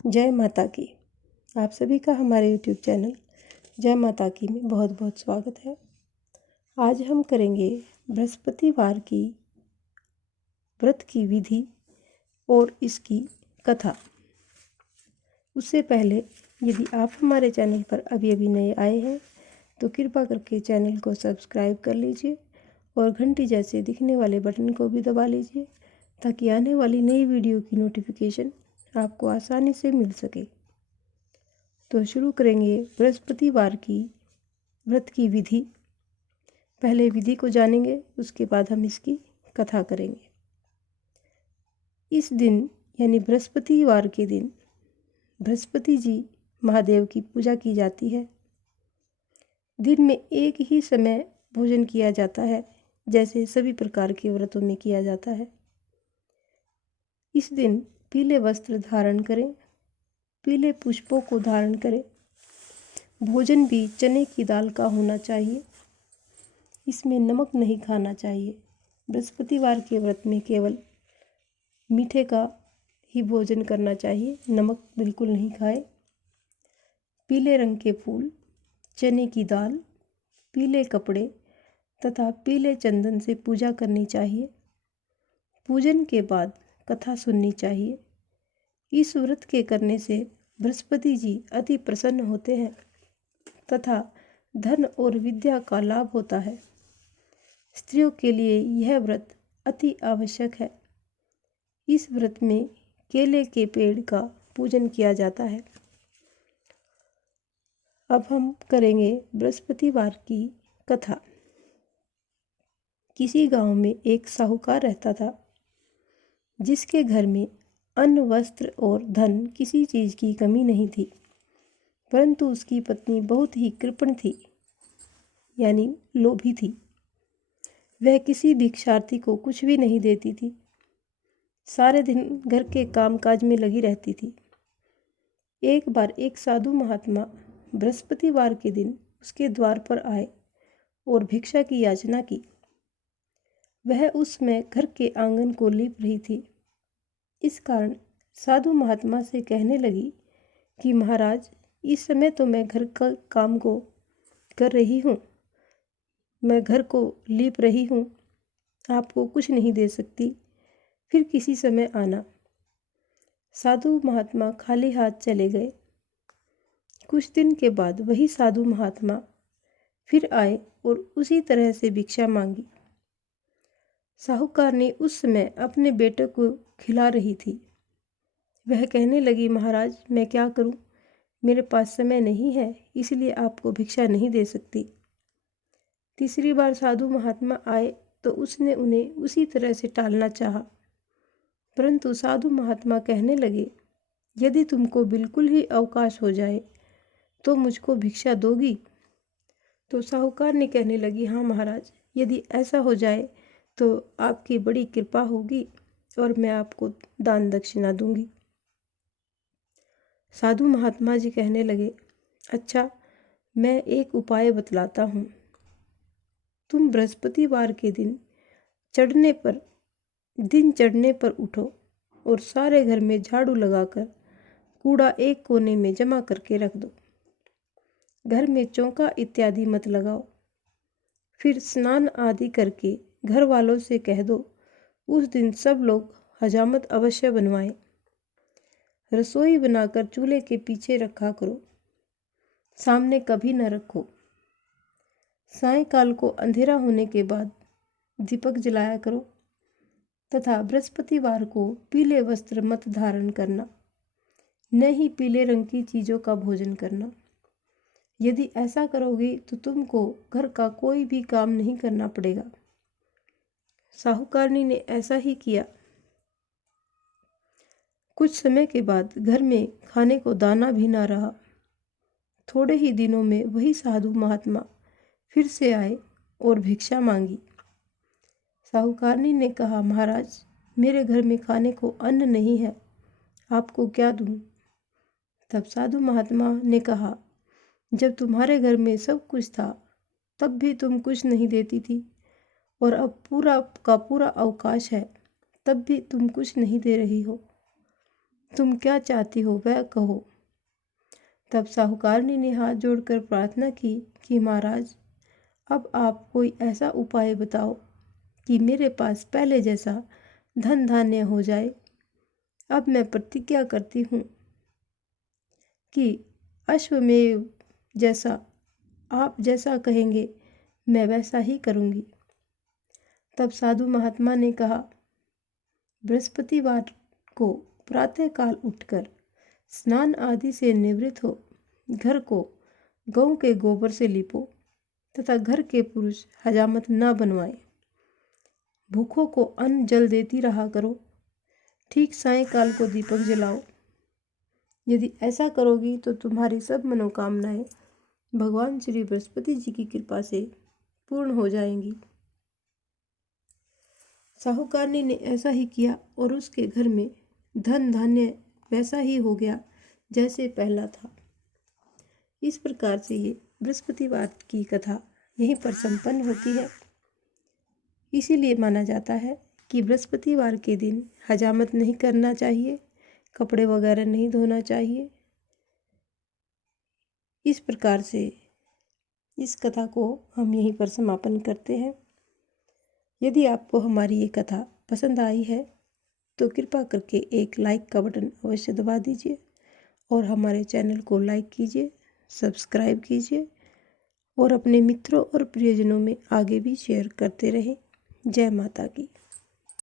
जय माता की। आप सभी का हमारे YouTube चैनल जय माता की में बहुत बहुत स्वागत है। आज हम करेंगे बृहस्पतिवार की व्रत की विधि और इसकी कथा। उससे पहले यदि आप हमारे चैनल पर अभी अभी नए आए हैं तो कृपा करके चैनल को सब्सक्राइब कर लीजिए और घंटी जैसे दिखने वाले बटन को भी दबा लीजिए ताकि आने वाली नई वीडियो की नोटिफिकेशन आपको आसानी से मिल सके। तो शुरू करेंगे बृहस्पतिवार की व्रत की विधि। पहले विधि को जानेंगे, उसके बाद हम इसकी कथा करेंगे। इस दिन यानी बृहस्पतिवार के दिन बृहस्पति जी महादेव की पूजा की जाती है। दिन में एक ही समय भोजन किया जाता है, जैसे सभी प्रकार के व्रतों में किया जाता है। इस दिन पीले वस्त्र धारण करें, पीले पुष्पों को धारण करें। भोजन भी चने की दाल का होना चाहिए। इसमें नमक नहीं खाना चाहिए। बृहस्पतिवार के व्रत में केवल मीठे का ही भोजन करना चाहिए, नमक बिल्कुल नहीं खाए। पीले रंग के फूल, चने की दाल, पीले कपड़े तथा पीले चंदन से पूजा करनी चाहिए। पूजन के बाद कथा सुननी चाहिए। इस व्रत के करने से बृहस्पति जी अति प्रसन्न होते हैं तथा धन और विद्या का लाभ होता है। स्त्रियों के लिए यह व्रत अति आवश्यक है। इस व्रत में केले के पेड़ का पूजन किया जाता है। अब हम करेंगे बृहस्पतिवार की कथा। किसी गांव में एक साहूकार रहता था, जिसके घर में अन्न, वस्त्र और धन किसी चीज़ की कमी नहीं थी। परंतु उसकी पत्नी बहुत ही कृपण थी, यानी लोभी थी। वह किसी भिक्षार्थी को कुछ भी नहीं देती थी। सारे दिन घर के कामकाज में लगी रहती थी। एक बार एक साधु महात्मा बृहस्पतिवार के दिन उसके द्वार पर आए और भिक्षा की याचना की। वह उस समय घर के आंगन को लीप रही थी। इस कारण साधु महात्मा से कहने लगी कि महाराज, इस समय तो मैं घर का काम को कर रही हूँ, मैं घर को लीप रही हूँ, आपको कुछ नहीं दे सकती, फिर किसी समय आना। साधु महात्मा खाली हाथ चले गए। कुछ दिन के बाद वही साधु महात्मा फिर आए और उसी तरह से भिक्षा मांगी। साहूकार ने उस समय अपने बेटे को खिला रही थी। वह कहने लगी, महाराज मैं क्या करूं, मेरे पास समय नहीं है, इसलिए आपको भिक्षा नहीं दे सकती। तीसरी बार साधु महात्मा आए तो उसने उन्हें उसी तरह से टालना चाहा, परंतु साधु महात्मा कहने लगे, यदि तुमको बिल्कुल ही अवकाश हो जाए तो मुझको भिक्षा दोगी? तो साहूकार ने कहने लगी, हाँ महाराज, यदि ऐसा हो जाए तो आपकी बड़ी कृपा होगी और मैं आपको दान दक्षिणा दूंगी। साधु महात्मा जी कहने लगे, अच्छा, मैं एक उपाय बतलाता हूँ। तुम बृहस्पतिवार के दिन चढ़ने पर उठो और सारे घर में झाड़ू लगाकर कूड़ा एक कोने में जमा करके रख दो। घर में चौका इत्यादि मत लगाओ। फिर स्नान आदि करके घर वालों से कह दो, उस दिन सब लोग हजामत अवश्य बनवाएं। रसोई बनाकर चूल्हे के पीछे रखा करो, सामने कभी न रखो। सायंकाल को अंधेरा होने के बाद दीपक जलाया करो तथा बृहस्पतिवार को पीले वस्त्र मत धारण करना, न ही पीले रंग की चीज़ों का भोजन करना। यदि ऐसा करोगे तो तुमको घर का कोई भी काम नहीं करना पड़ेगा। साहूकारनी ने ऐसा ही किया। कुछ समय के बाद घर में खाने को दाना भी ना रहा। थोड़े ही दिनों में वही साधु महात्मा फिर से आए और भिक्षा मांगी। साहूकारनी ने कहा, महाराज मेरे घर में खाने को अन्न नहीं है, आपको क्या दूं? तब साधु महात्मा ने कहा, जब तुम्हारे घर में सब कुछ था तब भी तुम कुछ नहीं देती थी, और अब पूरा का पूरा अवकाश है तब भी तुम कुछ नहीं दे रही हो। तुम क्या चाहती हो वह कहो। तब साहूकारनी ने हाथ जोड़कर प्रार्थना की कि महाराज, अब आप कोई ऐसा उपाय बताओ कि मेरे पास पहले जैसा धन धान्य हो जाए। अब मैं प्रतिज्ञा करती हूँ कि अश्वमेव जैसा आप जैसा कहेंगे मैं वैसा ही करूँगी। तब साधु महात्मा ने कहा, बृहस्पतिवार को प्रातःकाल उठकर स्नान आदि से निवृत्त हो, घर को गऊ के गोबर से लीपो तथा घर के पुरुष हजामत न बनवाएं। भूखों को अन्न जल देती रहा करो। ठीक सायंकाल को दीपक जलाओ। यदि ऐसा करोगी तो तुम्हारी सब मनोकामनाएं भगवान श्री बृहस्पति जी की कृपा से पूर्ण हो जाएंगी। साहूकारनी ने ऐसा ही किया और उसके घर में धन धान्य वैसा ही हो गया जैसे पहला था। इस प्रकार से ये बृहस्पतिवार की कथा यहीं पर संपन्न होती है। इसीलिए माना जाता है कि बृहस्पतिवार के दिन हजामत नहीं करना चाहिए, कपड़े वगैरह नहीं धोना चाहिए। इस प्रकार से इस कथा को हम यहीं पर समापन करते हैं। यदि आपको हमारी ये कथा पसंद आई है तो कृपा करके एक लाइक का बटन अवश्य दबा दीजिए और हमारे चैनल को लाइक कीजिए, सब्सक्राइब कीजिए और अपने मित्रों और प्रियजनों में आगे भी शेयर करते रहें। जय माता की।